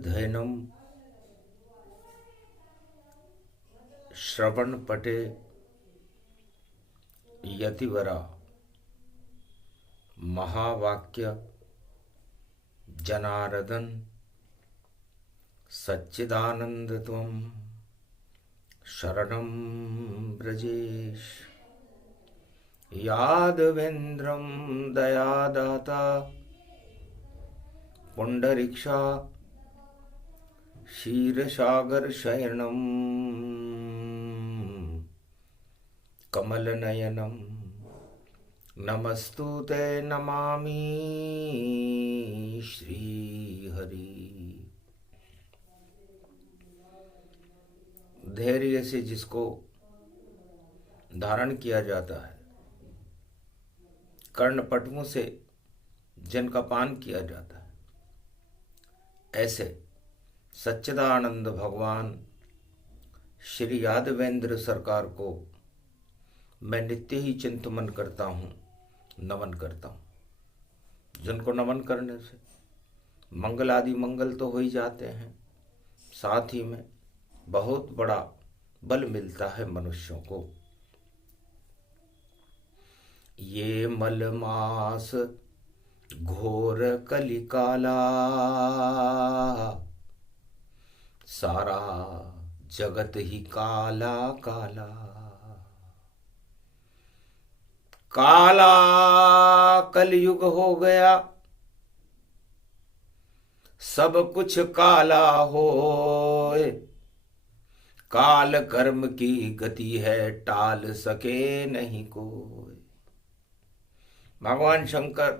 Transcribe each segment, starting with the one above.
धैनम श्रवण पटे यतिवरा महावाक्य जनार्दन सच्चिदानंद त्वं शरणं ब्रजेश। यादवेन्द्रं दयादाता पुंडरीक्षा क्षीरसागर शयनं कमलनयनं नमस्तुते नमामि श्रीहरि। धैर्य से जिसको धारण किया जाता है, कर्णपटुओं से जिनका पान किया जाता है, ऐसे सच्चिदानंद भगवान श्री यादवेंद्र सरकार को मैं नित्य ही चिंतन करता हूँ, नमन करता हूँ। जिनको नमन करने से मंगल आदि मंगल तो हो ही जाते हैं, साथ ही में बहुत बड़ा बल मिलता है मनुष्यों को। ये मलमास घोर कलिकाला, सारा जगत ही काला काला। काला कलयुग हो गया, सब कुछ काला होए। काल कर्म की गति है, टाल सके नहीं कोई। भगवान शंकर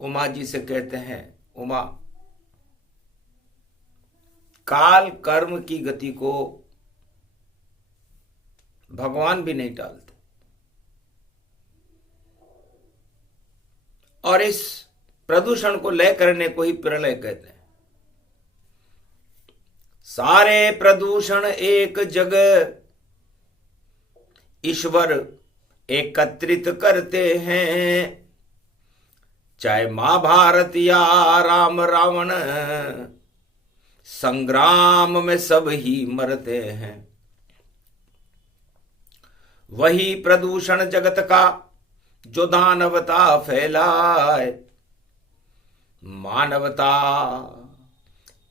उमा जी से कहते हैं, उमा, काल कर्म की गति को भगवान भी नहीं टालते, और इस प्रदूषण को लय करने को ही प्रलय कहते हैं। सारे प्रदूषण एक जगह ईश्वर एकत्रित करते हैं। चाहे महाभारत या राम रावण, संग्राम में सब ही मरते हैं। वही प्रदूषण जगत का जो दानवता फैलाए। मानवता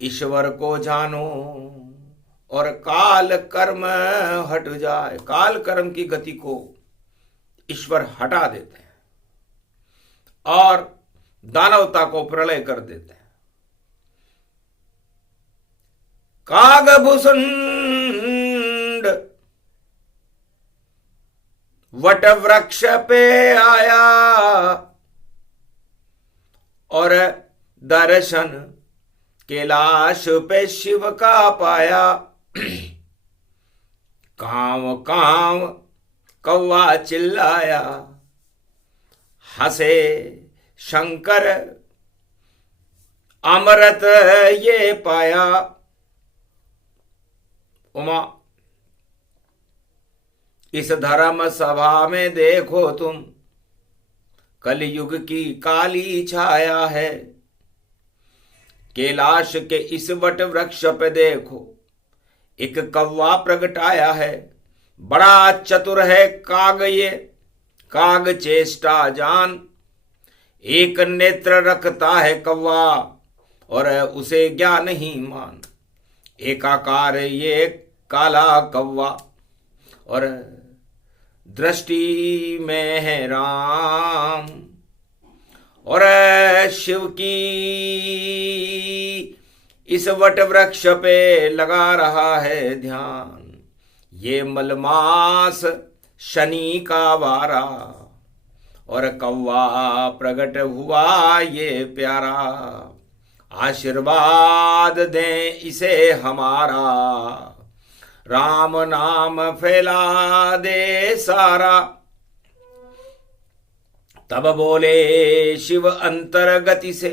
ईश्वर को जानो और काल कर्म हट जाए। काल कर्म की गति को ईश्वर हटा देते हैं और दानवता को प्रलय कर देते हैं। कागभूषुंड वट वृक्ष पे आया और दर्शन कैलाश पे शिव का पाया। कांव कांव कौवा चिल्लाया, हंसे शंकर अमृत ये पाया। उमा, इस धर्म सभा में देखो तुम, कलयुग की काली छाया है। कैलाश के इस वट वृक्ष पे देखो, एक कौवा प्रगटाया है। बड़ा चतुर है काग ये, काग चेष्टा जान। एक नेत्र रखता है कौवा और उसे ज्ञान ही मान। एकाकार ये काला कौवा और दृष्टि में है राम। और शिव की इस वट वृक्ष पे लगा रहा है ध्यान। ये मलमास शनि का वारा और कौवा प्रकट हुआ ये प्यारा। आशीर्वाद दें इसे हमारा, राम नाम फैला दे सारा। तब बोले शिव अंतर्गति से,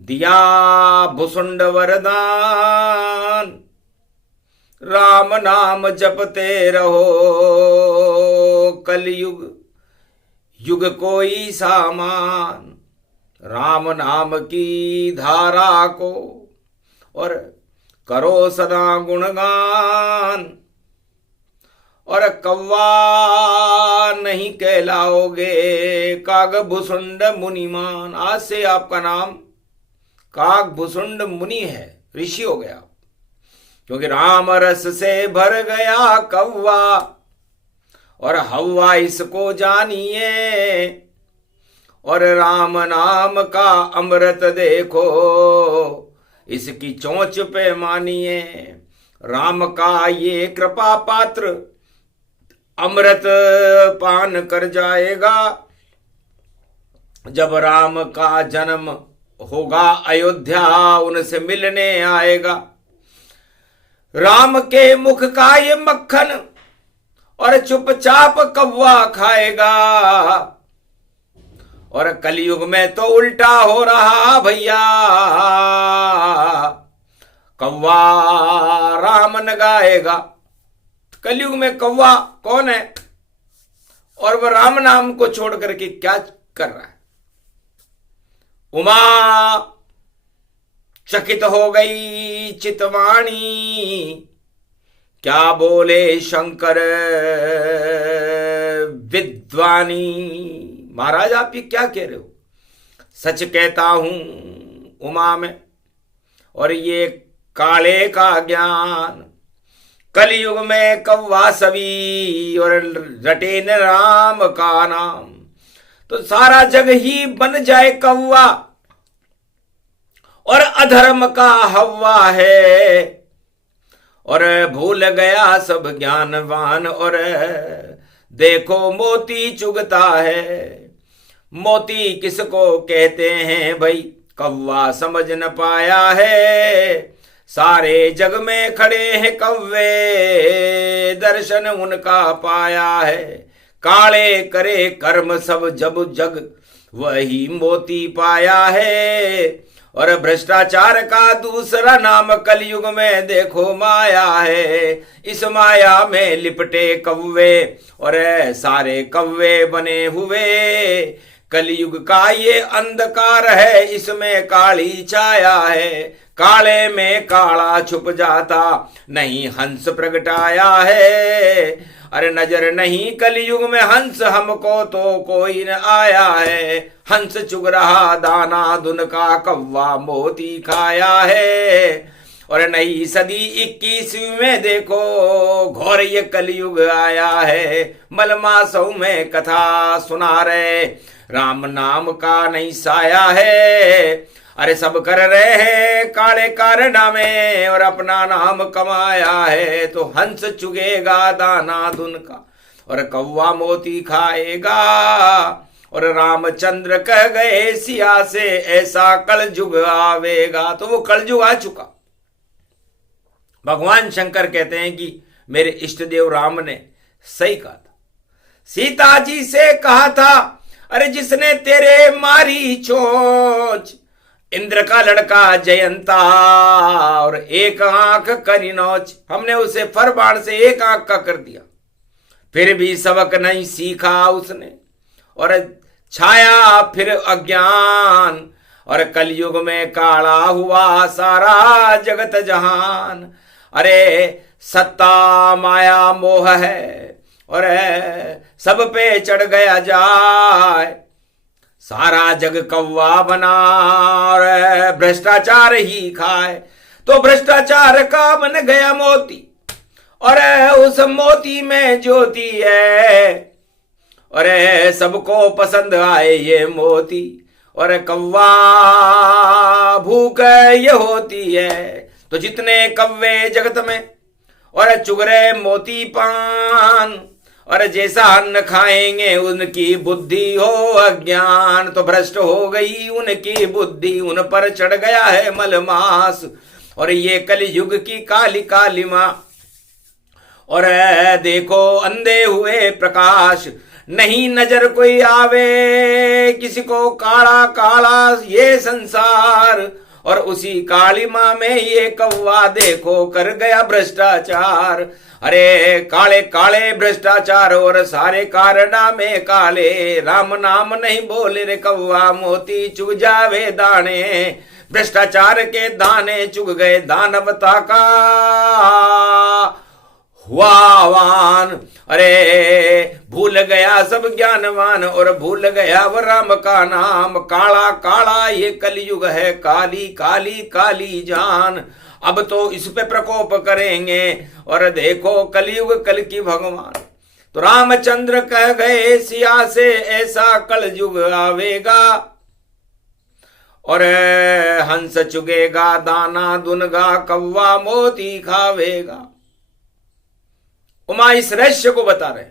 दिया भुसुंड वरदान। राम नाम जपते रहो, कलयुग युग कोई सामान। राम नाम की धारा को और करो सदा गुणगान। और कौवा नहीं कहलाओगे कागभुसुंड मुनिमान। आज से आपका नाम कागभुसुंड मुनि है, ऋषि हो गया, क्योंकि राम रस से भर गया कौवा और हवा इसको जानिए। और राम नाम का अमृत देखो इसकी चोंच पे मानिए। राम का ये कृपा पात्र अमृत पान कर जाएगा। जब राम का जन्म होगा अयोध्या उनसे मिलने आएगा। राम के मुख का ये मक्खन और चुपचाप कौवा खाएगा। और कलयुग में तो उल्टा हो रहा भैया, कौवा राम न गाएगा। कलयुग में कौवा कौन है और वह राम नाम को छोड़ करके क्या कर रहा है। उमा चकित हो गई चितवाणी, क्या बोले शंकर विद्वानी। महाराज आप ये क्या कह रहे हो? सच कहता हूं उमा में और ये काले का ज्ञान। कलयुग में कौवा सभी और रटे न राम का नाम, तो सारा जग ही बन जाए कौवा और अधर्म का हवा है। और भूल गया सब ज्ञानवान और देखो मोती चुगता है। मोती किसको कहते हैं भाई, कौवा समझ न पाया है। सारे जग में खड़े हैं कौवे, दर्शन उनका पाया है। काले करे कर्म सब जब जग वही मोती पाया है। और भ्रष्टाचार का दूसरा नाम कलयुग में देखो माया है। इस माया में लिपटे कौवे और सारे कौवे बने हुए। कलयुग का ये अंधकार है, इसमें काली छाया है। काले में काला छुप जाता नहीं हंस प्रगटाया है। अरे नजर नहीं कलयुग में हंस, हमको तो कोई न आया है। हंस चुग रहा दाना दुन का, कौवा मोती खाया है। और नई सदी 21वीं में देखो घोर ये कलयुग आया है। मलमासों में कथा सुना रहे, राम नाम का नहीं साया है। अरे सब कर रहे हैं काले कारनामे और अपना नाम कमाया है। तो हंस चुगेगा दाना दुन का और कौवा मोती खाएगा। और रामचंद्र कह गए सिया से ऐसा कलयुग आवेगा। तो वो कलयुग आ चुका। भगवान शंकर कहते हैं कि मेरे इष्ट देव राम ने सही कहा था। सीता जी से कहा था, अरे जिसने तेरे मारी चोंच, इंद्र का लड़का जयंता और एक आंख करी नौच, हमने उसे फर बाण से एक आंख का कर दिया। फिर भी सबक नहीं सीखा उसने और छाया फिर अज्ञान। और कलयुग में काला हुआ सारा जगत जहान। अरे सत्ता माया मोह है और सब पे चढ़ गया जाए। सारा जग कौवा बना और भ्रष्टाचार ही खाए। तो भ्रष्टाचार का बन गया मोती और उस मोती में ज्योति है। और सबको पसंद आए ये मोती और कौवा भूख ये होती है। तो जितने कौवे जगत में और चुगरे मोती पान और जैसा अन्न खाएंगे उनकी बुद्धि हो अज्ञान। तो भ्रष्ट हो गई उनकी बुद्धि, उन पर चढ़ गया है मलमास। और ये कलयुग की काली काली मां। और देखो अंधे हुए प्रकाश, नहीं नजर कोई आवे किसी को काला काला ये संसार। और उसी काली माँ में ये कौवा देखो कर गया भ्रष्टाचार। अरे काले काले भ्रष्टाचार और सारे कारनामे काले, राम नाम नहीं बोले रे कौवा मोती चुग जावे दाने। भ्रष्टाचार के दाने चुग गए दानवता का हुआवान। अरे भूल गया सब ज्ञानवान और भूल गया वो राम का नाम। काला काला ये कलयुग है, काली काली काली जान। अब तो इस पे प्रकोप करेंगे और देखो कलयुग कल की भगवान। तो रामचंद्र कह गए सिया से ऐसा कलयुग आवेगा और हंस चुगेगा दाना दुनगा कौवा मोती खावेगा। उमा इस रहस्य को बता रहे,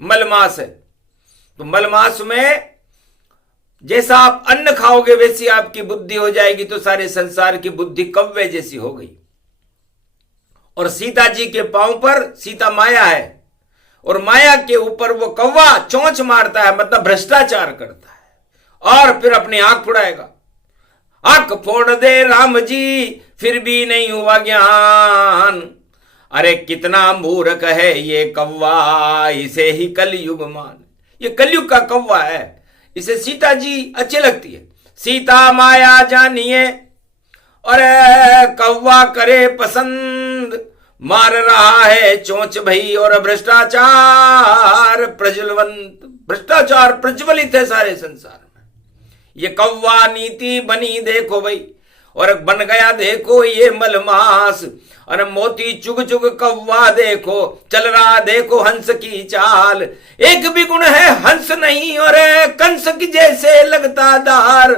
मलमास है। तो मलमास में जैसा आप अन्न खाओगे वैसी आपकी बुद्धि हो जाएगी। तो सारे संसार की बुद्धि कौवे जैसी हो गई। और सीता जी के पांव पर सीता माया है और माया के ऊपर वो कौवा चोंच मारता है, मतलब भ्रष्टाचार करता है और फिर अपनी आंख फुड़ाएगा। आंख फोड़ दे राम जी फिर भी नहीं हुआ ज्ञान। अरे कितना मूर्ख है ये कौवा, इसे ही कलयुग मान। ये कलयुग का कौवा है, इसे सीता जी अच्छी लगती है। सीता माया जानिए और कौवा करे पसंद, मार रहा है चोंच भई और भ्रष्टाचार प्रज्वलवंत। भ्रष्टाचार प्रज्वलित है सारे संसार में। ये कौवा नीति बनी देखो भाई, और बन गया देखो ये मलमास। और मोती चुग चुग कौवा देखो, चल रहा देखो हंस की चाल। एक भी गुण है हंस नहीं और कंस की जैसे लगता दार।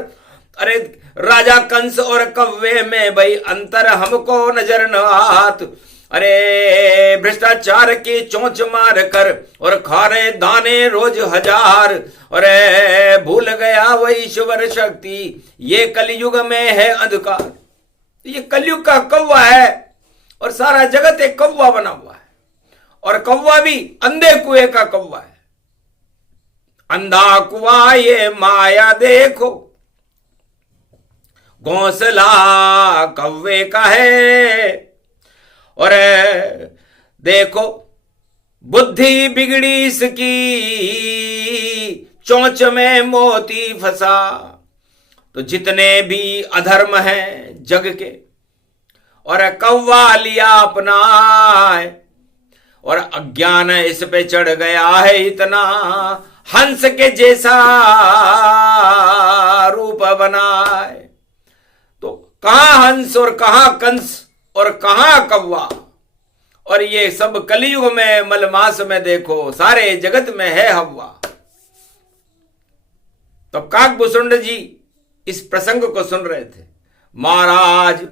अरे राजा कंस और कौवे में भाई अंतर हमको नजर न आत। अरे भ्रष्टाचार की चोंच मार कर और खा रहे दाने रोज हजार। अरे भूल गया वही ईश्वर शक्ति, ये कलयुग में है अंधकार। ये कलयुग का कौवा है और सारा जगत एक कौवा बना हुआ है। और कौवा भी अंधे कुएं का कौवा है। अंधा कुआ ये माया देखो, घोंसला कौवे का है। और देखो बुद्धि बिगड़ी इसकी, चोंच में मोती फंसा। तो जितने भी अधर्म हैं जग के और कौवा लिया अपनाए, और अज्ञान इस पे चढ़ गया है इतना, हंस के जैसा रूप बनाए। तो कहां हंस और कहां कंस और कहां कौवा। और ये सब कलयुग में मलमास में देखो सारे जगत में है हवा। तो काकभूषुंड जी इस प्रसंग को सुन रहे थे। महाराज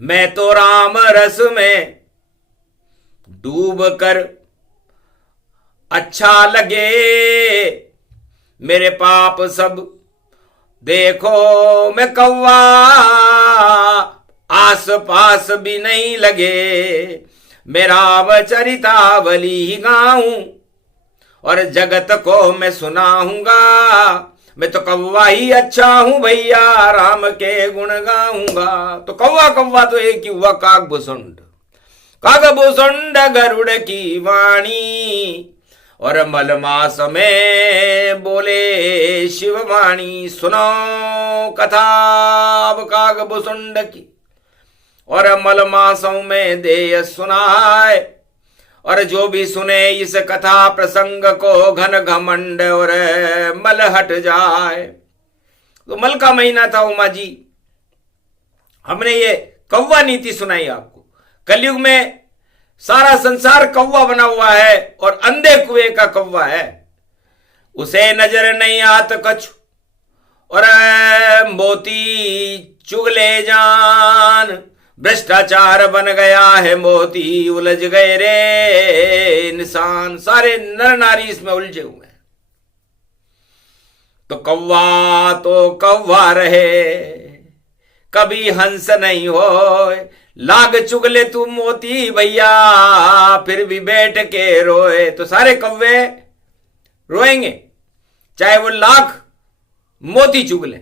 मैं तो राम रस में डूब कर अच्छा लगे, मेरे पाप सब देखो मैं कौवा आस पास भी नहीं लगे। मेरा चरितावली गाऊं और जगत को मैं सुनाऊंगा। मैं तो कौवा ही अच्छा हूं भैया, राम के गुण गाऊंगा। तो कौवा कौवा तो एक ही हुआ काकभूषुंड। काकभूषुंड गरुड़ की वाणी और मलमास में बोले शिववाणी। सुनो कथा अब काकभूषुंड की और मलमासों में देय सुनाए। और जो भी सुने इस कथा प्रसंग को घन घमंड और मल हट जाए। तो मल का महीना था उमा जी, हमने ये कौवा नीति सुनाई आपको। कलयुग में सारा संसार कौवा बना हुआ है और अंधे कुएं का कौवा है। उसे नजर नहीं आत कछु और मोती चुगले जान। भ्रष्टाचार बन गया है मोती, उलझ गए रे इंसान। सारे नर नारी इसमें उलझे हुए हैं। तो कौवा रहे, कभी हंस नहीं हो। लाग चुगले तू मोती भैया, फिर भी बैठ के रोए। तो सारे कौवे रोएंगे चाहे वो लाख मोती चुगले।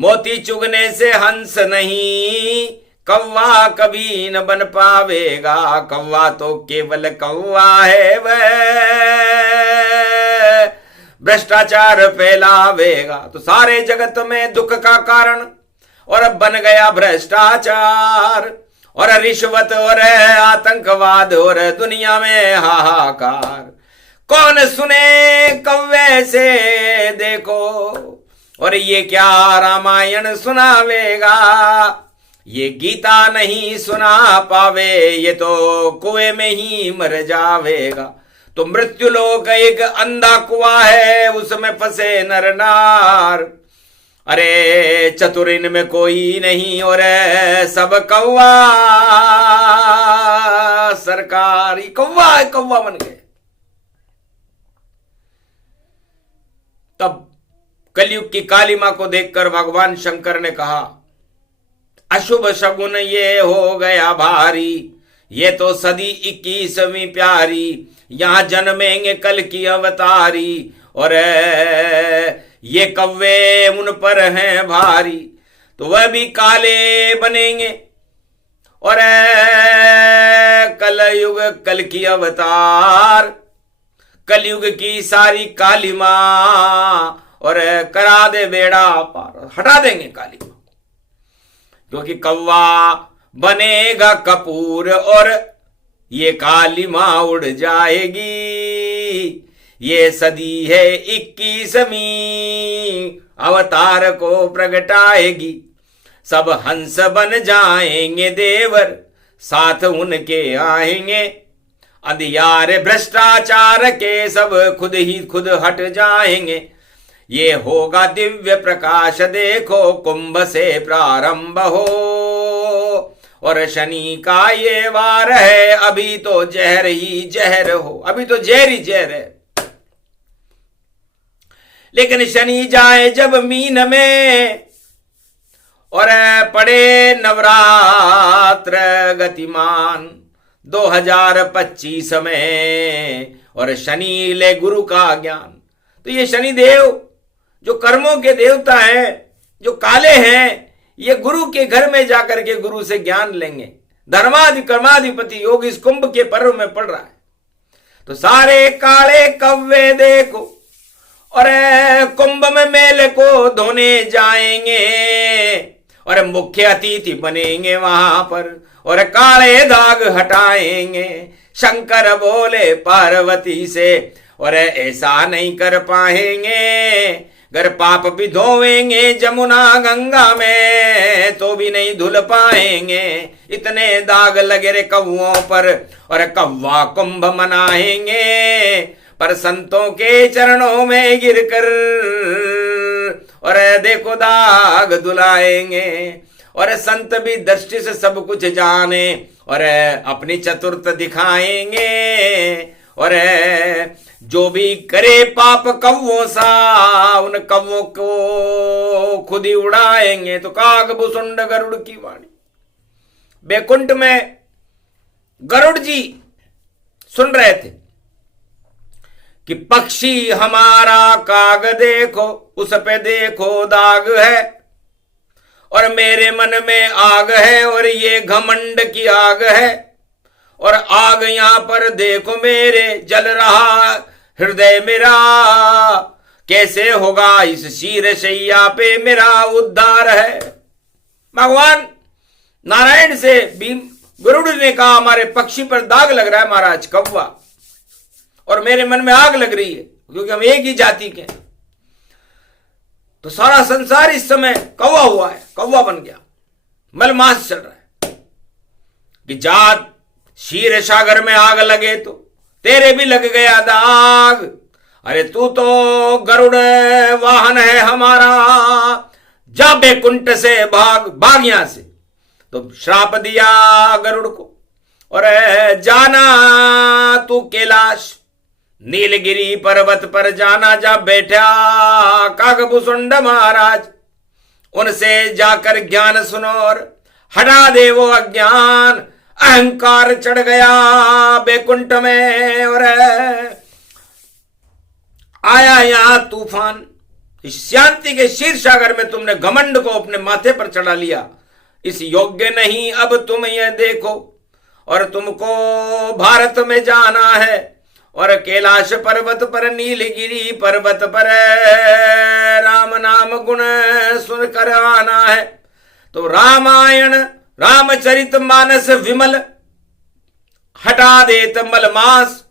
मोती चुगने से हंस नहीं, कौवा कभी न बन पावेगा। कौवा तो केवल कौवा है, वह भ्रष्टाचार फैलावेगा। तो सारे जगत में दुख का कारण और अब बन गया भ्रष्टाचार, और रिश्वत और आतंकवाद, और दुनिया में हाहाकार। कौन सुने कौवे से देखो, और ये क्या रामायण सुनावेगा। ये गीता नहीं सुना पावे, ये तो कुएं में ही मर जावेगा। तो मृत्यु लोक एक अंधा कुआं है, उसमें फंसे नर नार। अरे चतुर इनमें कोई नहीं, और सब कौवा सरकार। कौवा कौवा बन गए। तब कलयुग की काली मां को देखकर भगवान शंकर ने कहा, अशुभ शगुन ये हो गया भारी, ये तो सदी 21वीं प्यारी। यहां जन्मेंगे कल की अवतारी, और ये कौवे उन पर हैं भारी। तो वह भी काले बनेंगे, और कलयुग कल की अवतार। कलयुग की सारी काली मां, और करा दे बेड़ा पार। हटा देंगे काली मां, क्योंकि कौवा बनेगा कपूर, और ये काली मां उड़ जाएगी। ये सदी है 21वीं, अवतार को प्रगटाएगी। सब हंस बन जाएंगे देवर, साथ उनके आएंगे। अंधियारे भ्रष्टाचार के सब खुद ही खुद हट जाएंगे। ये होगा दिव्य प्रकाश, देखो कुंभ से प्रारंभ हो। और शनि का ये वार है, अभी तो जहर ही जहर हो। अभी तो जहर ही जहर है, लेकिन शनि जाए जब मीन में, और पड़े नवरात्र गतिमान 2025 में, और शनि ले गुरु का ज्ञान। तो ये शनि देव जो कर्मों के देवता हैं, जो काले हैं, ये गुरु के घर में जाकर के गुरु से ज्ञान लेंगे। धर्मादि कर्माधिपति योग इस कुंभ के पर्व में पड़ रहा है। तो सारे काले कौवे देखो, और कुंभ में मेले को धोने जाएंगे, और मुख्य अतिथि बनेंगे वहां पर, और काले दाग हटाएंगे। शंकर बोले पार्वती से, और ऐसा नहीं कर पाएंगे। अगर पाप भी धोवेंगे जमुना गंगा में, तो भी नहीं धुल पाएंगे। इतने दाग लगे रे कौवों पर, और कौवा कुंभ मनाएंगे। पर संतों के चरणों में गिरकर, और देखो दाग धुलाएंगे। और संत भी दृष्टि से सब कुछ जाने, और अपनी चतुर्थ दिखाएंगे। और जो भी करे पाप कौवों सा, उन कौवों को खुद ही उड़ाएंगे। तो काग भुसुंड गरुड़ की वाणी। बैकुंठ में गरुड़ जी सुन रहे थे कि पक्षी हमारा काग देखो, उस पे देखो दाग है, और मेरे मन में आग है, और ये घमंड की आग है। और आग यहां पर देखो मेरे जल रहा हृदय मेरा, कैसे होगा इस शीर शैया पे मेरा उद्धार है। भगवान नारायण से भीम गरुड़ ने कहा, हमारे पक्षी पर दाग लग रहा है महाराज कौवा, और मेरे मन में आग लग रही है, क्योंकि हम एक ही जाति के हैं। तो सारा संसार इस समय कौवा हुआ है, कौवा बन गया, मलमास चल रहा है कि जात क्षीर सागर में आग लगे तो तेरे भी लग गया दाग। अरे तू तो गरुड़ वाहन है हमारा, जा बैकुंठ से भाग, भाग यहां से। तो श्राप दिया गरुड़ को, और जाना तू कैलाश, नीलगिरी पर्वत पर जाना, जा बैठा कागभूषुंड महाराज। उनसे जाकर ज्ञान सुनो और हटा दे वो अज्ञान। अहंकार चढ़ गया बैकुंठ में, और आया यहां तूफान। इस शांति के क्षीर सागर में तुमने घमंड को अपने माथे पर चढ़ा लिया। इस योग्य नहीं अब तुम ये देखो, और तुमको भारत में जाना है, और कैलाश पर्वत पर नीलगिरी पर्वत पर राम नाम गुण सुन कर आना है। तो रामायण रामचरित मानस विमल हटा देत मलमास,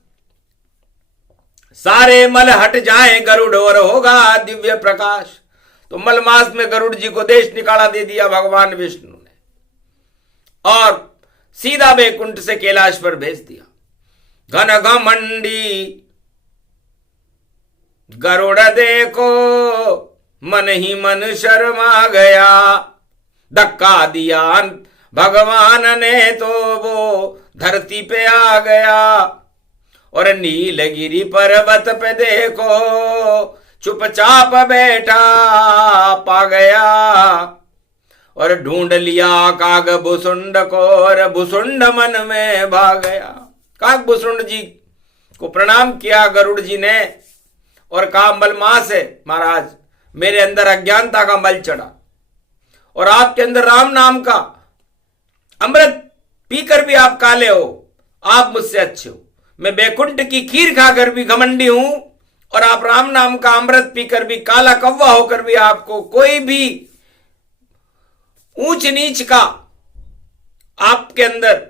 सारे मल हट जाए गरुड़ और होगा दिव्य प्रकाश। तो मलमास में गरुड़ जी को देश निकाला दे दिया भगवान विष्णु ने, और सीधा बैकुंठ से कैलाश पर भेज दिया। घन घमंडी गरुड़ देखो मन ही मन शर्मा गया, धक्का दिया भगवान ने तो वो धरती पे आ गया। और नीलगिरी पर्वत पे देखो चुपचाप बैठा पा गया, और ढूंढ लिया काग भुसुंड को, और भुसुंड मन में भाग गया। काग भुसुंड जी को प्रणाम किया गरुड़ जी ने, और कहा मलमास है महाराज, मेरे अंदर अज्ञानता का मल चढ़ा, और आपके अंदर राम नाम का अमृत पीकर भी आप काले हो, आप मुझसे अच्छे हो। मैं बैकुंठ की खीर खाकर भी घमंडी हूं, और आप राम नाम का अमृत पीकर भी काला कौवा होकर भी आपको कोई भी ऊंच नीच का आपके अंदर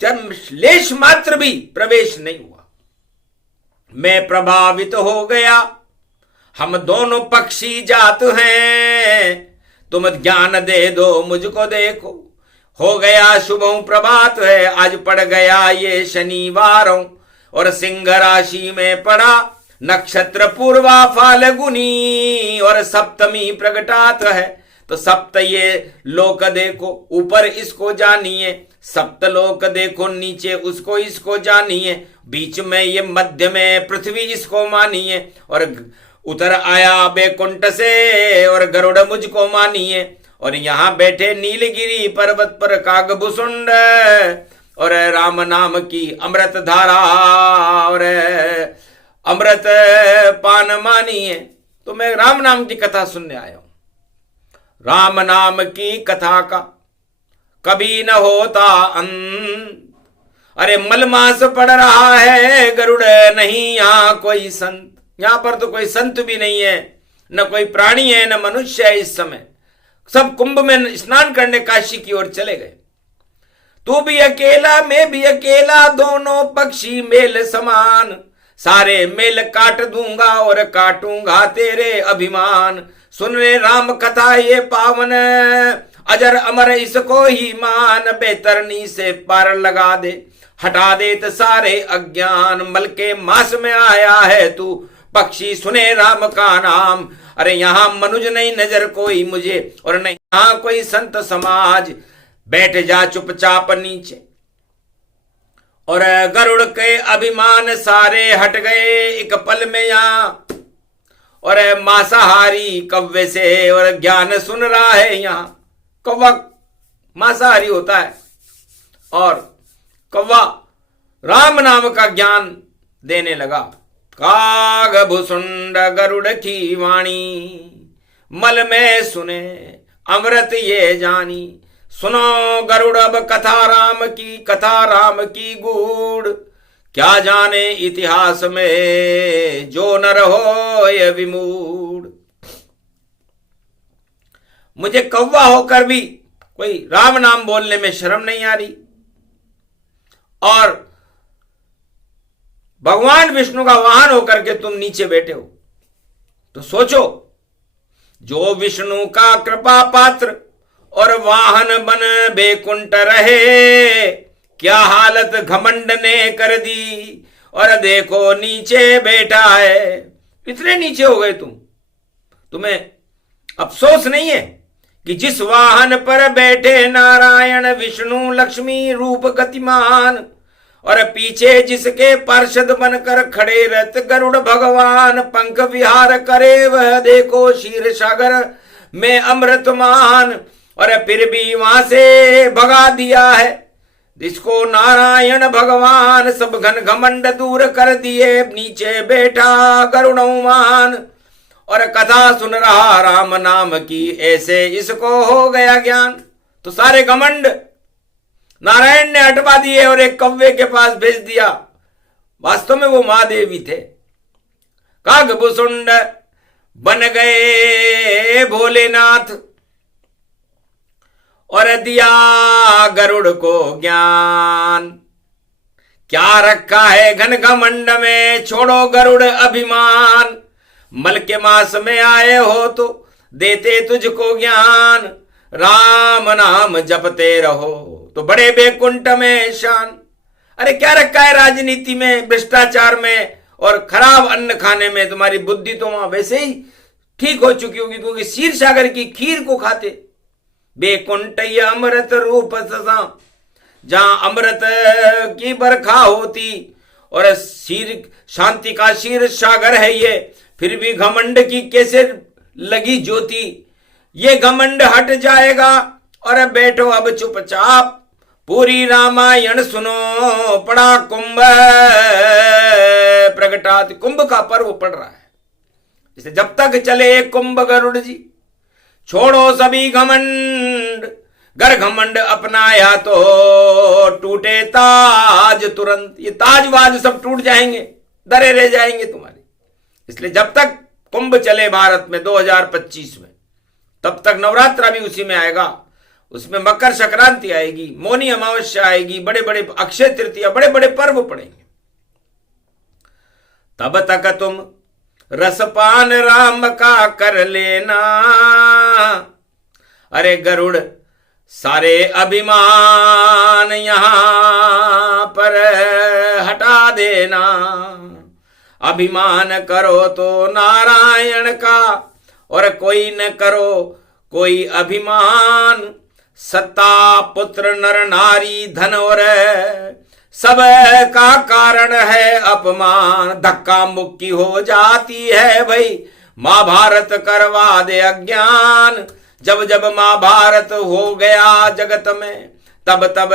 जन्म लेश मात्र भी प्रवेश नहीं हुआ। मैं प्रभावित हो गया, हम दोनों पक्षी जात हैं, तुम ज्ञान दे दो मुझको देखो। हो गया शुभों प्रभात है, आज पड़ गया ये शनिवारों, और सिंह राशि में पड़ा नक्षत्र पूर्वा फाल्गुनी, और सप्तमी प्रगटात है। तो सप्त ये लोक देखो, ऊपर इसको जानिए, सप्त लोक देखो, नीचे उसको इसको जानिए, बीच में ये मध्य में पृथ्वी इसको मानिए, और उतर आया बैकुंठ से और गरुड़ मुझको मानिए। और यहां बैठे नीलगिरी पर्वत पर कागभुसुंड, और राम नाम की अमृत धारा और अमृत पान मानिए। तो मैं राम नाम की कथा सुनने आया हूं। राम नाम की कथा का कभी न होता अंत। अरे मलमास पड़ रहा है गरुड़, नहीं यहां कोई संत, यहां पर तो कोई संत भी नहीं है, न कोई प्राणी है, न मनुष्य है। इस समय सब कुंभ में स्नान करने काशी की ओर चले गए। तू भी अकेला, मैं भी अकेला, दोनों पक्षी मेल समान, सारे मेल काट दूंगा और काटूंगा तेरे अभिमान। सुन रे राम कथा ये पावन, अजर अमर इसको ही मान, बेतरनी से पार लगा दे, हटा दे तो सारे अज्ञान। मल के मास में आया है तू पक्षी, सुने राम का नाम। अरे यहां मनुज नहीं नजर कोई मुझे, और नहीं यहां कोई संत समाज, बैठ जा चुपचाप नीचे। और गरुड़ के अभिमान सारे हट गए एक पल में यहां, और मांसाहारी कव्वे से और ज्ञान सुन रहा है यहां। कौवा मांसाहारी होता है, और कौवा राम नाम का ज्ञान देने लगा। काग भुसुंड गरुड़ की वाणी, मल में सुने अमृत ये जानी। सुनो गरुड़ अब कथा राम की गूढ़, क्या जाने इतिहास में जो नर हो ये विमूढ़। मुझे कौवा होकर भी कोई राम नाम बोलने में शर्म नहीं आ रही, और भगवान विष्णु का वाहन होकर के तुम नीचे बैठे हो। तो सोचो, जो विष्णु का कृपा पात्र और वाहन बन बैकुंठ रहे, क्या हालत घमंड ने कर दी, और देखो नीचे बैठा है। इतने नीचे हो गए तुम्हें अफसोस नहीं है कि जिस वाहन पर बैठे नारायण विष्णु लक्ष्मी रूप गतिमान, और पीछे जिसके पार्षद बनकर खड़े रहत गरुड़ भगवान, पंख विहार करे वह देखो क्षीर सागर में अमृतमान। और फिर भी वहां से भगा दिया है जिसको नारायण भगवान, सब घन घमंड दूर कर दिए, नीचे बैठा गरुड़मान। और कथा सुन रहा राम नाम की, ऐसे इसको हो गया ज्ञान। तो सारे घमंड नारायण ने हटवा दिए और एक कौवे के पास भेज दिया। वास्तव में वो महादेवी थे। कागभुसुंड बन गए भोलेनाथ और दिया गरुड़ को ज्ञान। क्या रखा है घन घमंड में, छोड़ो गरुड़ अभिमान। मल के मास में आए हो तो देते तुझको ज्ञान, राम नाम जपते रहो तो बड़े बैकुंठ में शान। अरे क्या रखा है राजनीति में, भ्रष्टाचार में और खराब अन्न खाने में? तुम्हारी बुद्धि तो वहां वैसे ही ठीक हो चुकी होगी, क्योंकि क्षीर सागर की खीर को खाते। बैकुंठ अमृत रूप ससा, जहां अमृत की बरखा होती और क्षीर शांति का क्षीर सागर है ये, फिर भी घमंड की कैसे लगी ज्योति। ये घमंड हट जाएगा और बैठो अब चुपचाप, पूरी रामायण सुनो, पड़ा कुंभ प्रगटात। कुंभ का पर्व पड़ रहा है, इसलिए जब तक चले कुंभ गरुड़ जी, छोड़ो सभी घमंड। गर घमंड अपनाया तो टूटे ताज तुरंत। ये ताजवाज सब टूट जाएंगे, दरे रह जाएंगे तुम्हारे। इसलिए जब तक कुंभ चले भारत में 2025 में, तब तक नवरात्रा भी उसी में आएगा। उसमें मकर संक्रांति आएगी, मौनी अमावस्या आएगी, बड़े बड़े अक्षय तृतीया, बड़े बड़े पर्व पड़ेंगे। तब तक तुम रसपान राम का कर लेना। अरे गरुड़ सारे अभिमान यहां पर हटा देना। अभिमान करो तो नारायण का, और कोई न करो कोई अभिमान। सत्ता पुत्र नर नारी धन और सब का कारण है अपमान। धक्का मुक्की हो जाती है भाई, महाभारत करवा दे अज्ञान। जब जब महाभारत हो गया जगत में, तब तब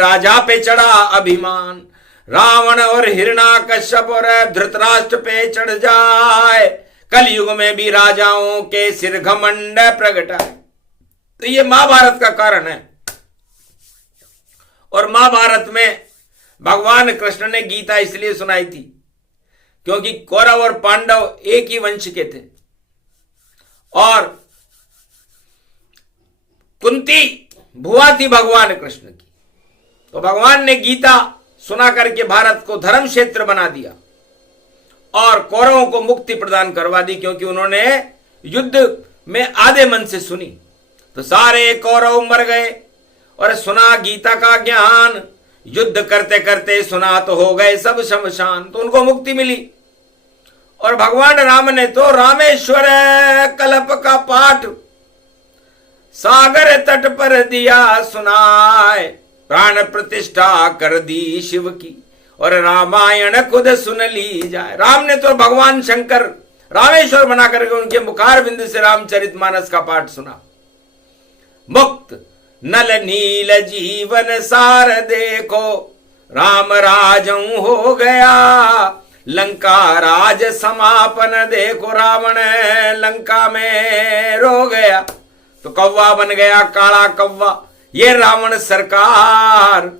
राजा पे चढ़ा अभिमान। रावण और हिरण्याकश्यप और धृतराष्ट्र पे चढ़ जाए, कलयुग में भी राजाओं के सिर घमंड प्रगटाए। तो ये महाभारत का कारण है। और महाभारत में भगवान कृष्ण ने गीता इसलिए सुनाई थी क्योंकि कौरव और पांडव एक ही वंश के थे, और कुंती भुआ थी भगवान कृष्ण की। तो भगवान ने गीता सुना करके भारत को धर्म क्षेत्र बना दिया और कौरवों को मुक्ति प्रदान करवा दी, क्योंकि उन्होंने युद्ध में आधे मन से सुनी। तो सारे कौरव मर गए और सुना गीता का ज्ञान। युद्ध करते करते सुना तो हो गए सब शमशान, तो उनको मुक्ति मिली। और भगवान राम ने तो रामेश्वर कल्प का पाठ सागर तट पर दिया सुनाए। प्राण प्रतिष्ठा कर दी शिव की और रामायण खुद सुन ली जाए। राम ने तो भगवान शंकर रामेश्वर बना करके उनके मुखार बिंदु से रामचरितमानस का पाठ सुना। मुक्त नल नील जीवन सार देखो, राम राजऊ हो गया लंका राज समापन देखो, रावण लंका में रो गया। तो कौवा बन गया काला कौवा, ये रावण सरकार,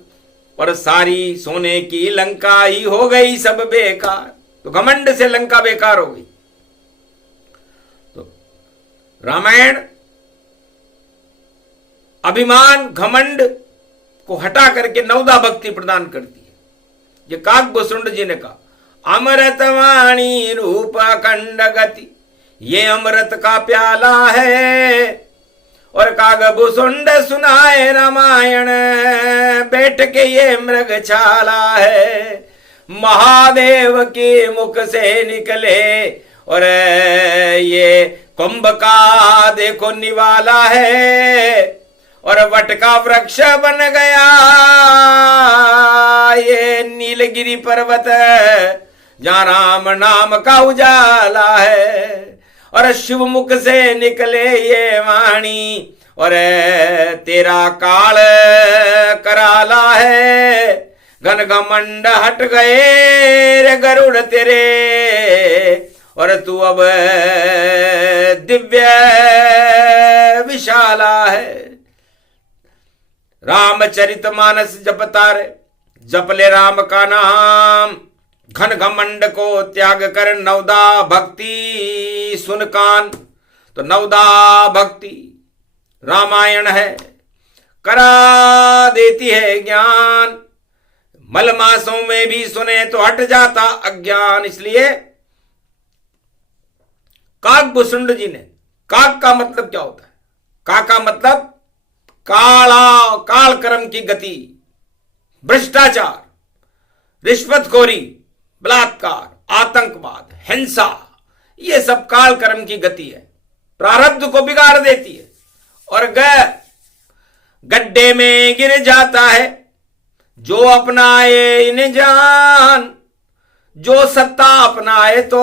और सारी सोने की लंका ही हो गई सब बेकार। तो घमंड से लंका बेकार हो गई। तो रामायण अभिमान घमंड को हटा करके नवदा भक्ति प्रदान करती है। ये काकभूषुंड जी ने कहा, अमृतवाणी रूप अखंड गति, ये अमृत का प्याला है। और काकभूषुंड सुनाए रामायण, बैठ के ये मृगछाला है। महादेव के मुख से निकले और ये कुंभ का देखो निवाला है। और वट का वृक्ष बन गया ये नीलगिरी पर्वत, जहां राम नाम का उजाला है। और शिव मुख से निकले ये वाणी, और तेरा काल कराला है। घन घमंड हट गए रे गरुड़ तेरे, और तू अब दिव्य विशाला है। रामचरितमानस जपता रे, जप ले राम का नाम, घन घमंड को त्याग कर नवदा भक्ति सुन कान। तो नवदा भक्ति रामायण है, करा देती है ज्ञान। मलमासों में भी सुने तो हट जाता अज्ञान। इसलिए काकभूषुंड जी ने, काक का मतलब क्या होता है? काक का मतलब काला, काल कर्म की गति, भ्रष्टाचार, रिश्वतखोरी, बलात्कार, आतंकवाद, हिंसा, ये सब काल कर्म की गति है, प्रारब्ध को बिगाड़ देती है। और गड्ढे में गिर जाता है जो अपनाए इन्हें जान, जो सत्ता अपनाए तो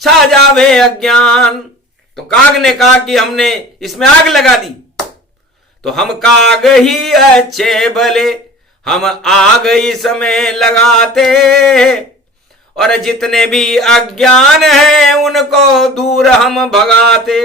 छा जावे अज्ञान। तो काग ने कहा कि हमने इसमें आग लगा दी, तो हम काग ही अच्छे भले, हम आग इसमें लगाते, और जितने भी अज्ञान हैं उनको दूर हम भगाते।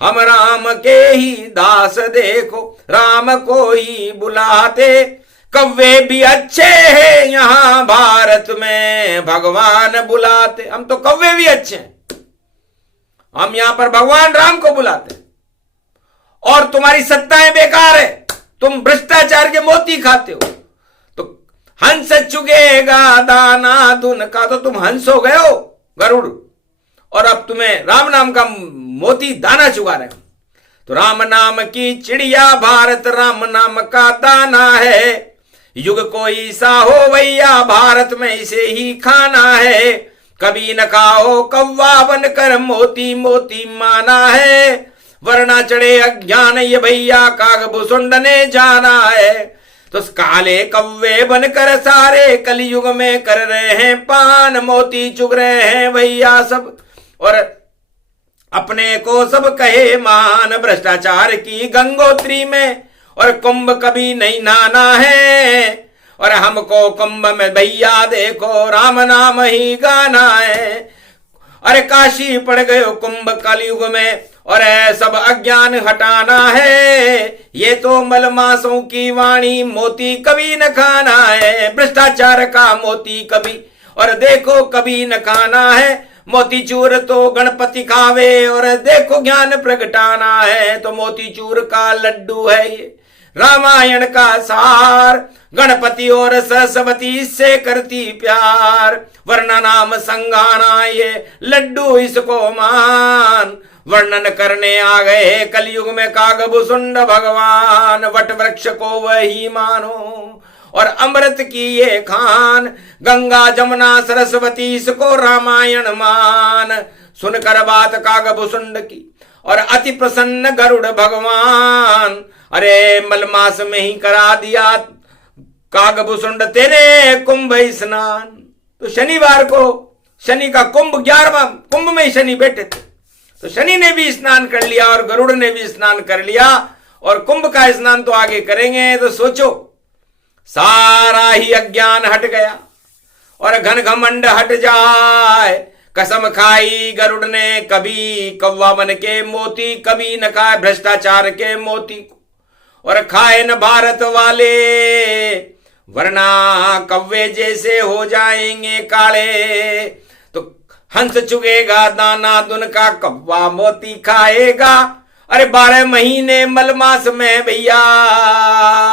हम राम के ही दास देखो, राम को ही बुलाते। कव्वे भी अच्छे हैं यहां भारत में, भगवान बुलाते। हम तो कव्वे भी अच्छे हैं, हम यहां पर भगवान राम को बुलाते। और तुम्हारी सत्ताएं बेकार है, तुम भ्रष्टाचार के मोती खाते हो। तो हंस चुगेगा दाना दुन का, तो तुम हंस हो गए हो गरुड़, और अब तुम्हें राम नाम का मोती दाना चुगा रहे हो। तो राम नाम की चिड़िया भारत राम नाम का दाना है। युग कोई सा हो भैया भारत में इसे ही खाना है। कभी न खाओ कौवा बनकर मोती मोती माना है। वरना चढ़े अज्ञान ये भैया कागभूषुंड ने जाना है। तो काले कौवे बनकर सारे कलयुग में कर रहे हैं पान, मोती चुग रहे हैं भैया सब, और अपने को सब कहे महान। भ्रष्टाचार की गंगोत्री में और कुंभ कभी नहीं नहाना है, और हमको कुंभ में भैया देखो राम नाम ही गाना है। अरे काशी पड़ गए कुंभ कलयुग में, और सब अज्ञान हटाना है। ये तो मलमासों की वाणी, मोती कभी न खाना है। भ्रष्टाचार का मोती कभी और देखो कभी न खाना है। मोतीचूर तो गणपति खावे, और देखो ज्ञान प्रगटाना है। तो मोतीचूर का लड्डू है ये रामायण का सार। गणपति और सरस्वती से करती प्यार, वरना नाम संगाना ये लड्डू इसको मान। वर्णन करने आ गए कलयुग में कागभूषुंड भगवान। वट वृक्ष को वही मानो और अमृत की ये खान। गंगा जमुना सरस्वती इसको रामायण मान। सुनकर बात कागभूषुंड की और अति प्रसन्न गरुड़ भगवान। अरे मलमास में ही करा दिया कागभूषुंड तेरे कुंभ स्नान। तो शनिवार को शनि का कुंभ 11वां कुंभ में ही शनि बैठे थे, तो शनि ने भी स्नान कर लिया और गरुड़ ने भी स्नान कर लिया। और कुंभ का स्नान तो आगे करेंगे। तो सोचो सारा ही अज्ञान हट गया और घन घमंड हट जाए। कसम खाई गरुड़ ने कभी कौवा बन के मोती, कभी न खाए भ्रष्टाचार के मोती को, और खाए न भारत वाले, वरना कौवे जैसे हो जाएंगे काले। तो हंस चुगेगा दाना दुन का, कौवा मोती खाएगा। अरे 12 महीने मलमास में भैया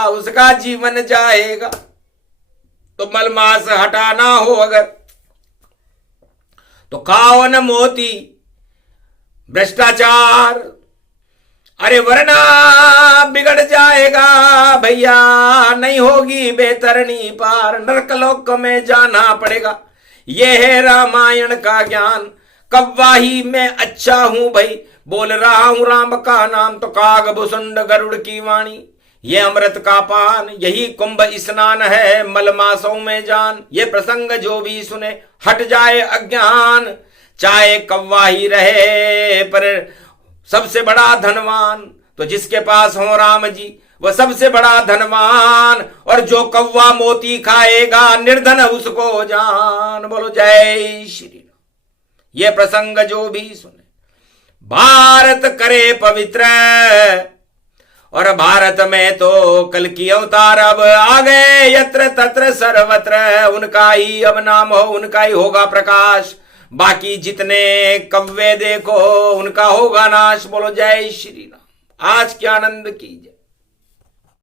उसका जीवन जाएगा। तो मलमास हटाना हो अगर तो खाओ न मोती भ्रष्टाचार। अरे वरना बिगड़ जाएगा भैया, नहीं होगी बेतरनी पार, नरकलोक में जाना पड़ेगा। यह है रामायण का ज्ञान। कौवा ही मैं अच्छा हूं भाई, बोल रहा हूं राम का नाम। तो कागभूषुंड गरुड़ की वाणी, ये अमृत का पान, यही कुंभ स्नान है मलमासों में जान। ये प्रसंग जो भी सुने हट जाए अज्ञान। चाहे कौवा ही रहे पर सबसे बड़ा धनवान। तो जिसके पास हो राम जी वह सबसे बड़ा धनवान, और जो कौवा मोती खाएगा निर्धन उसको जान। बोलो जय श्री राम। ये प्रसंग जो भी सुने भारत करे पवित्र, और भारत में तो कल की अवतार अब आ गए यत्र तत्र सर्वत्र। उनका ही अब नाम हो, उनका ही होगा प्रकाश, बाकी जितने कव्वे देखो उनका होगा नाश। बोलो जय श्री राम। आज के आनंद की जय।